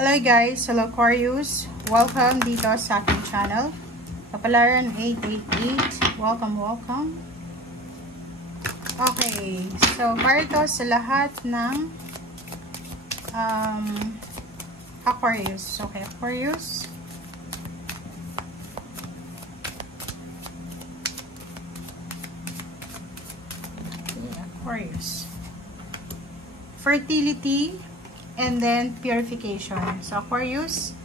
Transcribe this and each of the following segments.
Hello guys, hello Aquarius. Welcome dito sa aking channel. Kapalaran 888. Welcome. Okay, so para ito sa lahat ng Aquarius. Okay, Aquarius. Aquarius. Fertility and then purification. So Aquarius,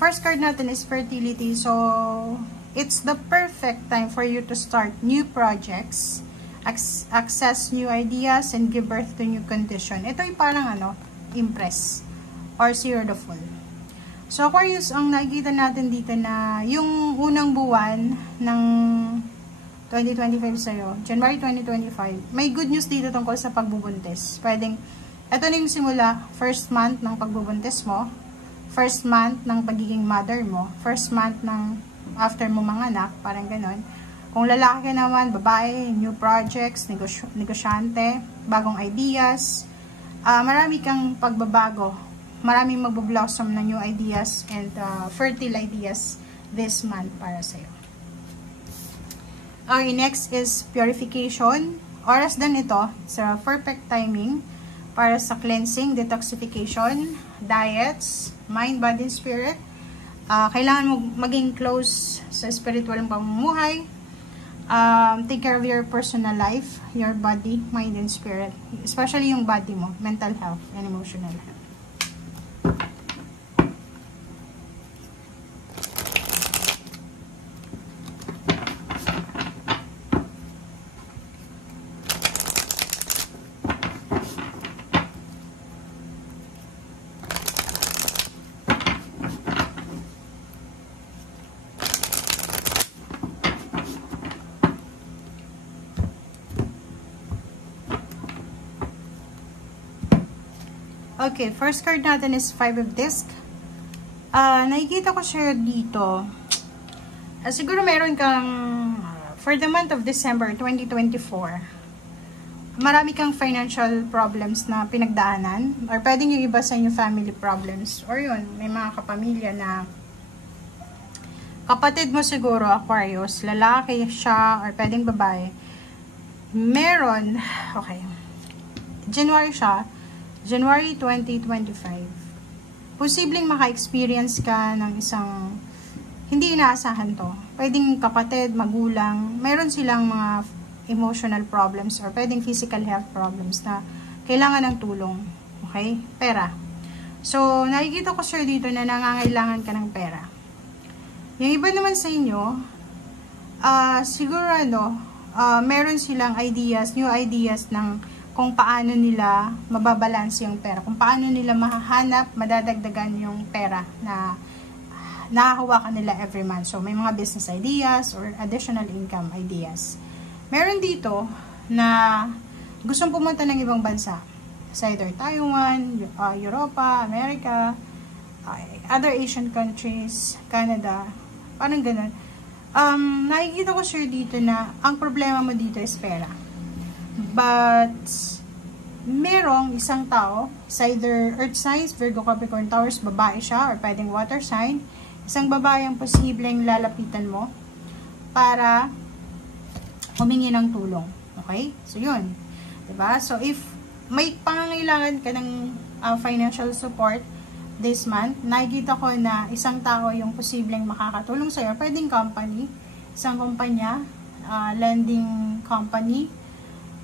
first card natin is fertility. So it's the perfect time for you to start new projects, access new ideas, and give birth to new condition. Ito ay parang Empress or Zero the Fool. So Aquarius, ang nakikita natin dito na yung unang buwan ng 2025 sa'yo, January 2025, may good news dito tungkol sa pagbubuntis. Pwedeng ito na yung simula, first month ng pagbubuntis mo, first month ng pagiging mother mo, first month ng after mo manganak, parang ganon. Kung lalaki naman, babae, new projects, negosyante, bagong ideas, marami kang pagbabago, maraming magbo-blossom na new ideas and fertile ideas this month para sa'yo. Okay, next is purification. Oras din ito sa perfect timing para sa cleansing, detoxification, diets, mind, body, and spirit. Kailangan mo maging close sa spiritual pamumuhay. Take care of your personal life, your body, mind, and spirit. Especially yung body mo, mental health, and emotional health. Okay, first card natin is Five of Discs. Nakikita ko siya dito. Siguro meron kang, for the month of December 2024, marami kang financial problems na pinagdaanan. Or pwedeng yung iba sa inyo family problems. Or yun, may mga kapamilya na kapatid mo siguro, Aquarius, lalaki siya, or pwedeng babae. Meron, okay, January siya, January 2025. Posibleng maka-experience ka ng isang hindi inaasahan to. Pwedeng kapatid, magulang, meron silang mga emotional problems or pwedeng physical health problems na kailangan ng tulong. Okay? Pera. So, nakikita ko sir dito na nangangailangan ka ng pera. Yung iba naman sa inyo, siguro meron silang ideas, new ideas ng kung paano nila mababalance yung pera, kung paano nila mahahanap, madadagdagan yung pera na nakahawakan nila every month. So, may mga business ideas or additional income ideas. Meron dito na gustong pumunta ng ibang bansa. Sa either Taiwan, Europa, America, other Asian countries, Canada, parang ganun. Nakikita ko sir dito na ang problema mo dito is pera. But merong isang tao, sa either earth signs, Virgo, Capricorn, Taurus, babae siya, or pwedeng water sign, isang babae ang posibleng lalapitan mo para humingi ng tulong. Okay? So, yun. Diba? So, if may pangangailangan ka ng financial support this month, nakikita ko na isang tao yung posibleng makakatulong sa'yo. Pwedeng company, isang kumpanya, lending company,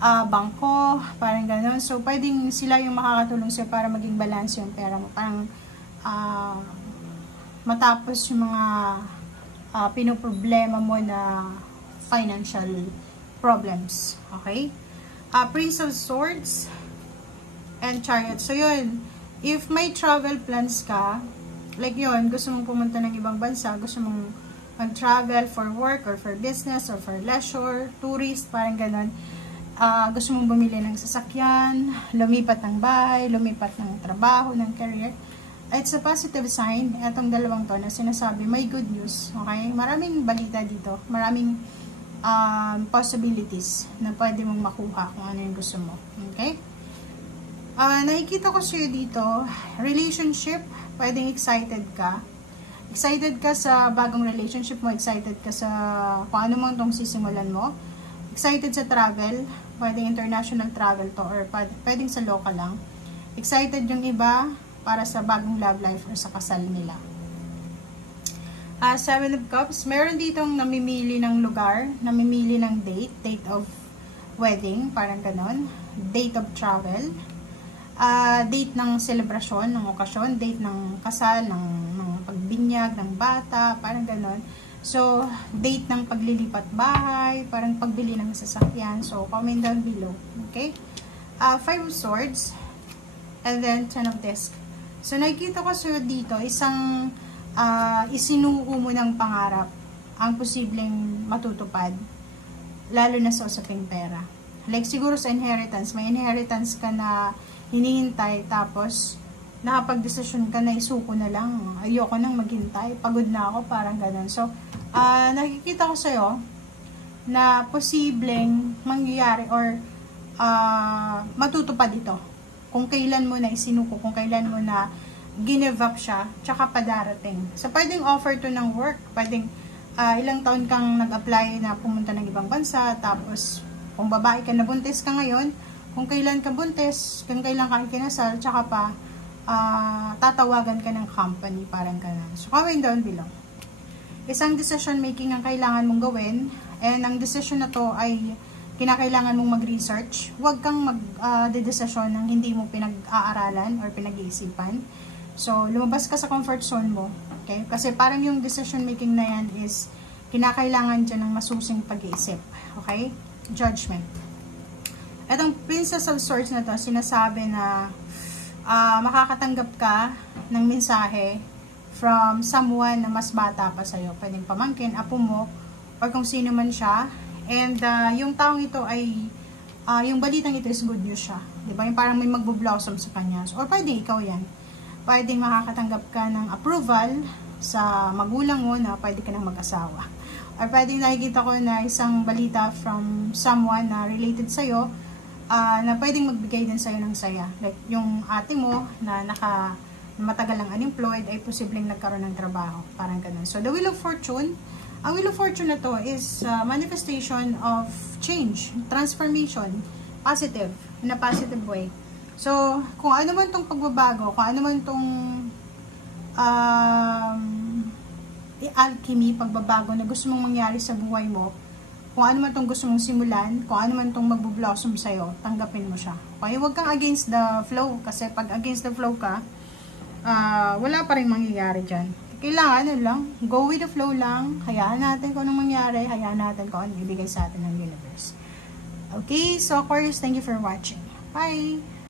bangko, parang gano'n. So, pwedeng sila yung makakatulong sa'yo para maging balance yung pera mo. Parang matapos yung mga pinoproblema mo na financial problems. Okay? Prince of Swords and Chariot. So, yun. If may travel plans ka, like yun, gusto mong pumunta ng ibang bansa, gusto mong mag-travel for work or for business or for leisure, tourist, parang gano'n. Gusto mong bumili ng sasakyan, lumipat ng bahay, lumipat ng trabaho, ng career, it's a positive sign. Itong dalawang to na sinasabi, may good news. Okay? Maraming balita dito. Maraming possibilities na pwede mong makuha kung ano yung gusto mo. Okay? Nakikita ko siya dito, relationship, pwedeng excited ka. Excited ka sa bagong relationship mo, excited ka sa kung ano man itong sisimulan mo. Excited sa travel, pwedeng international travel to or pwedeng sa local lang. Excited yung iba para sa bagong love life or sa kasal nila. Seven of Cups, meron ditong namimili ng lugar, namimili ng date of wedding, parang ganon, date of travel, date ng selebrasyon, ng okasyon, date ng kasal, ng pagbinyag ng bata, parang ganon. So, date ng paglilipat bahay, parang pagbili ng sasakyan. So, comment down below. Okay? Five of Swords, and then Ten of Discs. So, nakikita ko sa'yo dito, isang isinuko mo ng pangarap ang posibleng matutupad, lalo na sa usaping pera. Like, siguro sa inheritance, may inheritance ka na hinihintay, tapos nakapag-desisyon ka na isuko na lang. Ayoko nang maghintay, pagod na ako, parang ganun. So, nakikita ko sa'yo na posibleng mangyayari or matutupad ito. Kung kailan mo na isinuko, kung kailan mo na give up siya, tsaka padarating. So, pwedeng offer to ng work, pwedeng ilang taon kang nag-apply na pumunta ng ibang bansa, tapos kung babae ka, nabuntis ka ngayon, kung kailan ka buntis, kung kailan ka ikinasal, tsaka pa tatawagan ka ng company, parang ganun. So, comment down below. Isang decision making ang kailangan mong gawin, and ang decision na to ay kinakailangan mong mag-research. Huwag kang mag-decision ng hindi mo pinag-aaralan or pinag-iisipan. So, lumabas ka sa comfort zone mo. Okay? Kasi parang yung decision making na yan is kinakailangan dyan ng masusing pag-iisip. Okay? Judgment. Itong Princess of Swords na to, sinasabi na makakatanggap ka ng mensahe from someone na mas bata pa sa'yo. Pwedeng pamangkin, apo mo, or kung sino man siya. And yung taong ito ay, yung balitang ito is good news siya. Diba? Yung parang may magbo-blossom sa kanya. So, or pwedeng ikaw yan. Pwedeng makakatanggap ka ng approval sa magulang mo na pwede ka nang mag-asawa. Or pwedeng nakikita ko na isang balita from someone na related sa'yo, na pwedeng magbigay din sa'yo ng saya. Like, yung ate mo na matagal lang unemployed ay posibleng nagkaroon ng trabaho. Parang ganun. So, the Wheel of Fortune, ang Wheel of Fortune na to is manifestation of change, transformation, positive, in a positive way. So, kung ano man tong pagbabago, kung ano man tong alchemy, pagbabago na gusto mong mangyari sa buhay mo, kung ano man tong gusto mong simulan, kung ano man tong magbo-blossom sa'yo, tanggapin mo siya. Okay? Huwag kang against the flow, kasi pag against the flow ka, wala pa rin mangyayari dyan. Kailangan lang, go with the flow lang, hayaan natin kung anong mangyari, hayaan natin kung ano ibigay sa atin ng universe. Okay, so Aquarius, thank you for watching. Bye!